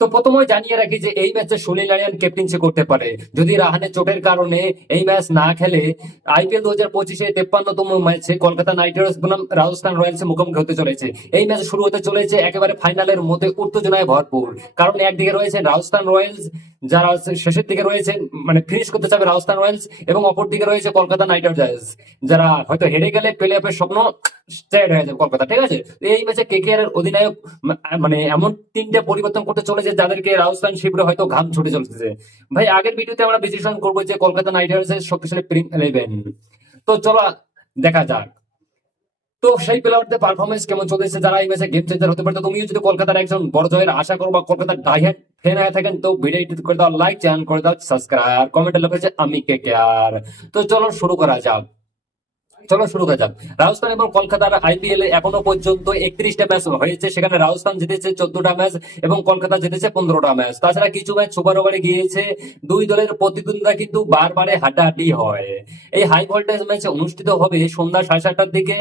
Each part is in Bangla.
তো প্রথমে জানিয়ে রাখি যে এই ম্যাচে সুনীল নারিয়ান ক্যাপ্টেন্সি করতে পারে যদি রাহানের চোটের কারণে এই ম্যাচ না খেলে। আইপিএল 2025-এ 53তম ম্যাচে কলকাতা নাইট রাইডার্স বনাম রাজস্থান রয়্যালস মুখোমুখি হতে চলেছে। এই ম্যাচ শুরু হতে চলেছে একেবারে ফাইনালের মধ্যে উত্তেজনায় ভরপুর। কারণ একদিকে রয়েছে রাজস্থান রয়্যালস, যারা শেষের দিকে রয়েছে, মানে ফিনিশ করতে চাবে রাজস্থান রয়্যালস, এবং অপর দিকে রয়েছে কলকাতা নাইট রাইডার্স, যারা হয়তো হেরে গেলে প্লে অফের স্বপ্ন স্ট্রেট হয়ে যাবে কলকাতা। ঠিক আছে, তো এই ম্যাচে কেকেআর এর অধিনায়ক মানে এমন তিনটা পরিবর্তন করতে চলেছে যাদেরকে রাজস্থান শিবিরে হয়তো ঘাম ছুটে চলতেছে। ভাই আগের ভিডিওতে আমরা বিশ্লেষণ করবো যে কলকাতা নাইট রাইডার্স এর শক্তিশালী প্রিম 11। তো চলো দেখা যাক তো সেই প্লেয়ারদের পারফরমেন্স কেমন চলেছে, যারা এই ম্যাচে গেম চেঞ্জার হতে পারে। তো তুমিও যদি কলকাতার একজন বড় জয়ের আশা করো বা কলকাতার ডাইহার্ড ফ্যান হয়ে থাকেন, তো ভিডিওটি করে দাও লাইক, চ্যানেল করে দাও সাবস্ক্রাইব, কমেন্টে লিখেছে আমি কেকেআর। তো চলো শুরু করা যাক। রাজস্থান এবং কলকাতার আইপিএল এখনো পর্যন্ত 31টা ম্যাচ হয়েছে, সেখানে রাজস্থান জিতেছে 14টা ম্যাচ এবং কলকাতা জিতেছে 15টা ম্যাচ। তাছাড়া কিছু ম্যাচ সুপার ওভারে গিয়েছে। দুই দলের প্রতিদ্বন্দ্বিতা কিন্তু বারবারে হাড্ডাহাড্ডি হয়। এই হাই ভোল্টেজ ম্যাচ অনুষ্ঠিত হবে সন্ধ্যা 7:30টার দিকে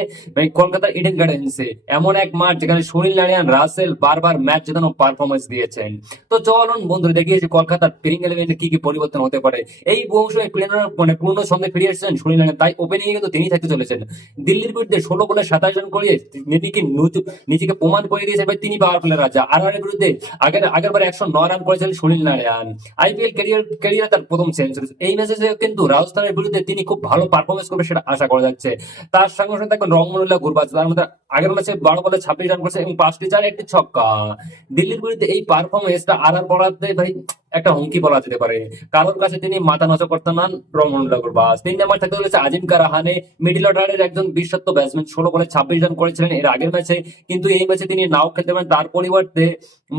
কলকাতার ইডেন গার্ডেন্সে। এমন এক মাঠ যেখানে সুনীল নারিয়ান, রাসেল বারবার ম্যাচ জেতানো পারফরমেন্স দিয়েছেন। তো চলুন বন্ধুরা দেখিয়েছি কলকাতার প্লেইং ইলেভেনে কি কি পরিবর্তন হতে পারে। এই বংশে মানে পূর্ণ ছন্দে ফিরে এসেছেন সুনীল নারিয়ান, তাই ওপেনিং এ কিন্তু তিনি থাকতে চলেছেন। দিল্লির বিরুদ্ধে 16 বলে 27 রান করিয়ে নিজেকে প্রমাণ করে দিয়েছেন ভাই তিনি পাওয়ার প্লেয়ার রাজা। আর বিরুদ্ধে আগেরবার 109 রান করেছেন সুনীল নারায়ণ। আইপিএল ক্যারিয়ার তার প্রথম সেঞ্চুরি। এই ম্যাচে কিন্তু রাজস্থানের বিরুদ্ধে তিনি খুব ভালো পারফরমেন্স করবে সেটা আশা করা যাচ্ছে। তার সঙ্গে সঙ্গে দেখবেন রংমনুল্লাহ গুরবাজ, তার মধ্যে আগের ম্যাচে 12 বলে 26 রান করেছে এবং 5টি চার, একটি ছক্কা। দিল্লির বিরুদ্ধে এই পারফরমেন্সটা বলাতে ভাই একটা হুমকি বলা যেতে পারে। কারোর কাছে তিনি মাথা নত করতে নান রংমনুল্লাহ গুরবাজ। 3 নাম্বার থাকতে চলেছে আজিমকা রাহানে, মিডিল অর্ডারের একজন বিশ্বস্ত ব্যাটসম্যান। 16 বলে 26 রান করেছিলেন এর আগের ম্যাচে, কিন্তু এই ম্যাচে তিনি নাও খেলতে পারেন। তার পরিবর্তে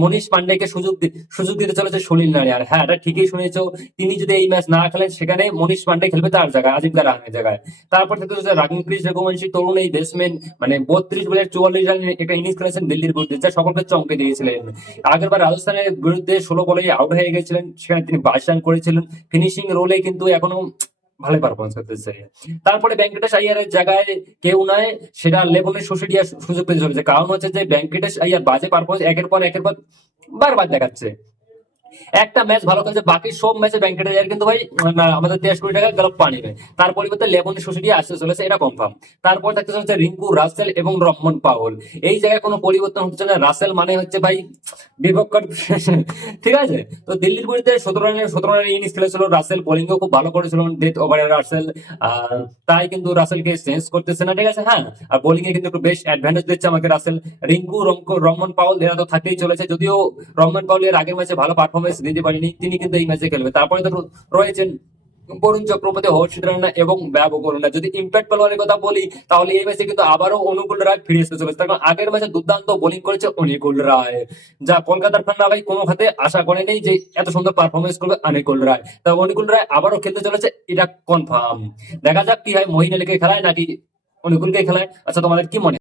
মনীষ পান্ডেকে সুযোগ দিতে চলেছে সুনীল নারিয়ার। হ্যাঁ, এটা ঠিকই শুনেছো, তিনি যদি এই ম্যাচ না খেলেন সেখানে মনীষ পান্ডে খেলবে তার জায়গায়, আজিমকা রাহানের জায়গায়। তারপর থাকতে চলেছে রাকিং ক্রিস রঘুবংশী, তরুণ এই ব্যাটসম্যান, মানে 32 বলে 44 রানের একটা ইনিংস খেলেছেন দিল্লির বিরুদ্ধে, যা সকলকে চমকে দিয়েছিলেন। আগেরবার রাজস্থানের বিরুদ্ধে 16 বলেই আউট হয়ে গেছিলেন, সেখানে তিনি 22 রান করেছিলেন। ফিনিশিং রোলে কিন্তু এখনো ভালো পারফরমেন্স করতেছে। তারপরে ভেঙ্কটেশ আইয়ারের জায়গায় কেউ নয়, সেটা লেবনের সুশিডিয়া সুযোগ পেতে চলেছে। কারণ হচ্ছে যে ভেঙ্কটেশ আইয়ার বাজে পারফরমেন্স একের পর বারবার দেখাচ্ছে। একটা ম্যাচ ভালো খেলছে, বাকি সব ম্যাচে ভেঙ্কটেশ আইয়ার কিন্তু ভাই আমাদের 23 কোটি টাকা গেল পানিবে। তার পরিবর্তে লেবনের সুশিডিয়া আসতে চলেছে, এটা কনফার্ম। তারপর থাকতে চলেছে রিঙ্কু, রাসেল এবং রহমান পাউল। এই জায়গায় কোনো পরিবর্তন হচ্ছে না। রাসেল মানে হচ্ছে ভাই বিপক্ষের ঠিক আছে। তো দিল্লির বিরুদ্ধে 17 রানের ইনিংস খেলেছিল রাসেল, বোলিংও খুব ভালো করেছিল ডেথ ওভারে রাসেল। তাই কিন্তু রাসেলকে চেঞ্জ করতেছে না, ঠিক আছে। হ্যাঁ, আর বোলিং এ কিন্তু একটু বেশ অ্যাডভান্টেজ দিচ্ছে আমাকে রাসেল। রিঙ্কু, রহমান পাউল এরা তো থাকতেই চলেছে, যদিও রহমান পাউল এর আগের ম্যাচে ভালো পারফরমেন্স দিতে পারেনি, তিনি কিন্তু এই ম্যাচে খেলবে। তারপরে তো রয়েছেন বরুণ চক্রবর্তী, হর্ষিত রানা এবং ব্যাব করুণা। যদি ইম্প্যাক্ট প্লেয়ারের কথা বলি তাহলে এই ম্যাচে কিন্তু আবারও অনুকূল রায় ফিরে আসতে চলেছে, কারণ আগের ম্যাচে দুর্দান্ত বোলিং করেছে অনুকূল রায়, যা কলকাতার ফ্যানরা ভাই কোনো খাতে আশা করেনি যে এত সুন্দর পারফরমেন্স করবে অনুকূল রায়। তা অনুকূল রায় আবারও খেলতে চলেছে, এটা কনফার্ম। দেখা যাক কি হয়, মহিন আলীকে খেলায় নাকি অনুকূলকে খেলায়। আচ্ছা, তোমাদের কি মনে হয়?